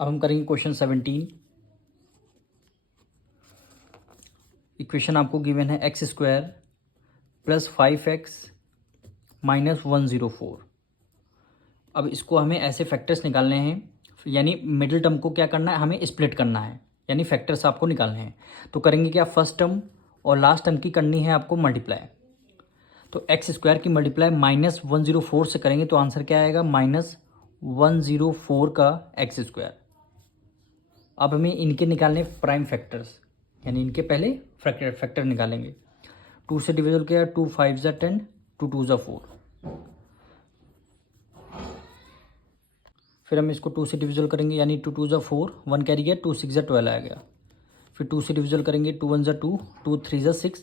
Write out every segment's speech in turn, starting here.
अब हम करेंगे क्वेश्चन 17। इक्वेशन आपको गिवन है x square plus 5x minus 104। अब इसको हमें ऐसे फैक्टर्स निकालने हैं, यानी मिडिल टर्म को क्या करना है, हमें स्प्लिट करना है, यानी फैक्टर्स आपको निकालने हैं। तो करेंगे क्या, फर्स्ट टर्म और लास्ट टर्म की करनी है आपको मल्टीप्लाई। तो एक्स स्क्वायर की मल्टीप्लाई माइनस 104 से करेंगे तो आंसर क्या आएगा, माइनस 104 का एक्स स्क्वायर। अब हमें इनके निकालने प्राइम फैक्टर्स, यानी इनके पहले फैक्टर निकालेंगे। 2 से डिविजल किया, 2 5 ज़ा 10, 2 2 ज़ा 4। फिर हम इसको 2 से डिविजल करेंगे, यानी 2 2 ज़ा 4, 1 कैरी गया, 2 6 ज़ा 12 आ गया। फिर 2 से डिविजल करेंगे, 2 1 ज़ा 2, 2 3 ज़ा 6,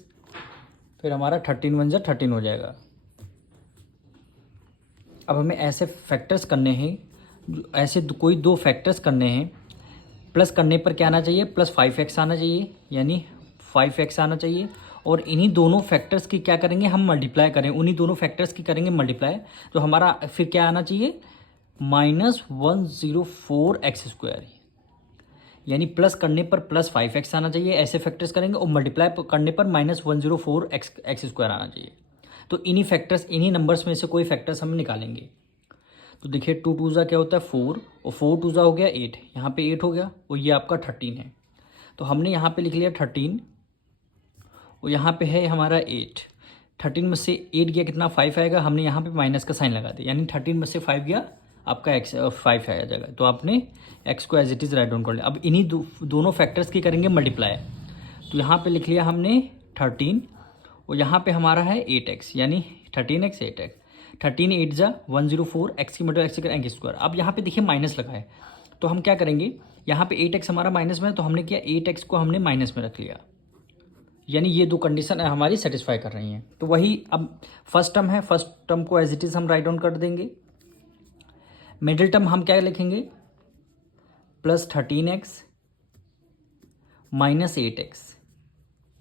फिर हमारा 13 1 ज़ा 13 हो जाएगा। अब हमें ऐसे फैक्टर्स करने हैं, ऐसे कोई दो फैक्टर्स करने हैं। प्लस करने पर क्या आना चाहिए, प्लस 5x आना चाहिए, यानी 5x आना चाहिए। और इन्हीं दोनों फैक्टर्स की क्या करेंगे, हम मल्टीप्लाई करें, उन्हीं दोनों फैक्टर्स की करेंगे मल्टीप्लाई। तो हमारा फिर क्या आना चाहिए, माइनस 104 एक्स स्क्वायर, यानी प्लस करने पर प्लस 5x आना चाहिए, ऐसे फैक्टर्स करेंगे, और मल्टीप्लाई करने पर माइनस 104 एक्स स्क्वायर आना चाहिए। तो इन्हीं फैक्टर्स, इन्हीं नंबर्स में से कोई फैक्टर्स हम निकालेंगे। तो देखिए 2 2 ज़ा क्या होता है 4, और 4 2 ज़ा हो गया 8, यहाँ पे 8 हो गया, और ये आपका 13 है। तो हमने यहाँ पे लिख लिया 13, और यहाँ पे है हमारा 8। 13 में से 8 गया कितना, 5 आएगा। हमने यहाँ पे माइनस का साइन लगा दिया, यानी 13 में से 5 गया, आपका एक्स 5 आ जाएगा। तो आपने एक्स को as it is write down कर लिया। अब इन्हीं दोनों फैक्टर्स की करेंगे मल्टीप्लाई। तो यहाँ पे लिख लिया हमने 13, और यहाँ पे हमारा है 8x, यानी 13x 8x। 13 8 ज़ा 104, एक्स की मल्टीप्लाई एक्स एक्स स्क्वायर। अब यहाँ पे देखिए माइनस लगा है, तो हम क्या करेंगे, यहाँ पे 8x हमारा माइनस में है, तो हमने किया 8x को हमने माइनस में रख लिया, यानी ये दो कंडीशन हमारी सेटिस्फाई कर रही हैं। तो वही अब फर्स्ट टर्म है, फर्स्ट टर्म को एज इट इज़ हम राइट डाउन कर देंगे। मिडिल टर्म हम क्या लिखेंगे, प्लस 13x माइनस 8x,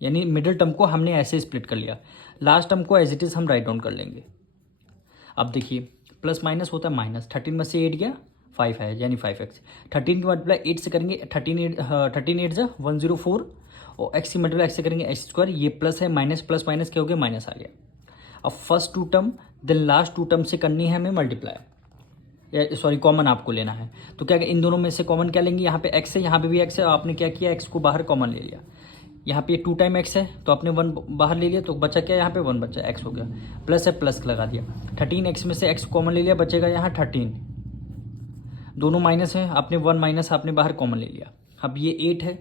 यानी मिडिल टर्म को हमने ऐसे स्प्लिट कर लिया। लास्ट टर्म को एज इट इज़ हम राइट डाउन कर लेंगे। अब देखिए प्लस माइनस होता है माइनस, 13 में से 8 गया 5 है, यानी 5x। 13 की मल्टीप्लाई 8 से करेंगे, 13 8 ज़ा 104, और x की मल्टीप्लाई x से करेंगे एक्स स्क्वायर। ये प्लस है, माइनस प्लस माइनस क्या हो गया, माइनस आ गया। अब first 2 term then last 2 term से करनी है हमें मल्टीप्लाई, सॉरी कॉमन आपको लेना है। तो क्या इन दोनों में से कॉमन क्या लेंगे, यहाँ पे x है, यहाँ पे भी x है। आपने क्या किया, x को बाहर कॉमन ले लिया। यहाँ पे 2 टाइम x है, तो आपने 1 बाहर ले लिया, तो बचा क्या, यहाँ पे 1 बचा, x हो गया। प्लस है, प्लस लगा दिया। 13x में से x कॉमन ले लिया, बचेगा यहाँ 13। दोनों माइनस है, आपने 1 माइनस आपने बाहर कॉमन ले लिया। अब ये 8 है,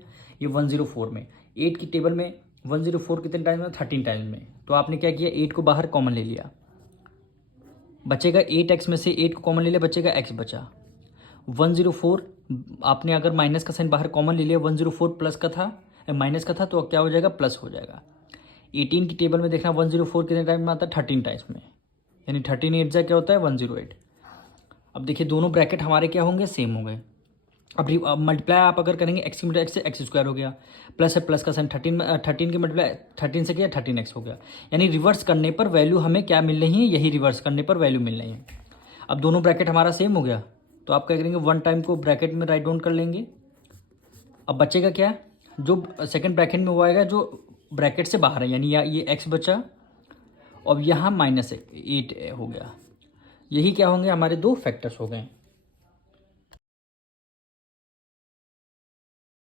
ये 104 में, 8 की टेबल में 104 कितने टाइम्स में, 13 टाइम्स में। तो आपने क्या किया, 8 को बाहर कॉमन ले लिया, बचेगा 8x में से 8 को कॉमन ले लिया, बचेगा x बचा। 104 आपने अगर माइनस का साइन बाहर कॉमन ले लिया, 104 प्लस का था, माइनस का था, तो क्या हो जाएगा, प्लस हो जाएगा। 18 की टेबल में देखना 104 कितने टाइम में आता है, 13 टाइम्स में, यानी 13 8 क्या होता है 108। अब देखिए दोनों ब्रैकेट हमारे क्या होंगे, सेम हो गए। अब मल्टीप्लाई आप अगर करेंगे, एक्स की मल्टीप्लाई एक्स से एक्स स्क्वायर हो गया, प्लस है प्लस का साइन 13 की मल्टीप्लाई 13 से किया 13x हो गया। यानी रिवर्स करने पर वैल्यू हमें क्या मिल रही है, यही रिवर्स करने पर वैल्यू मिल रही है। अब दोनों ब्रैकेट हमारा सेम हो गया, तो आप क्या करेंगे, 1 टाइम को ब्रैकेट में राइट डाउन कर लेंगे। अब बचेगा क्या, जो सेकंड ब्रैकेट में हुआ आएगा, जो ब्रैकेट से बाहर है, यानी ये x बचा, और यहाँ माइनस 8 हो गया। यही क्या होंगे, हमारे दो फैक्टर्स हो गए।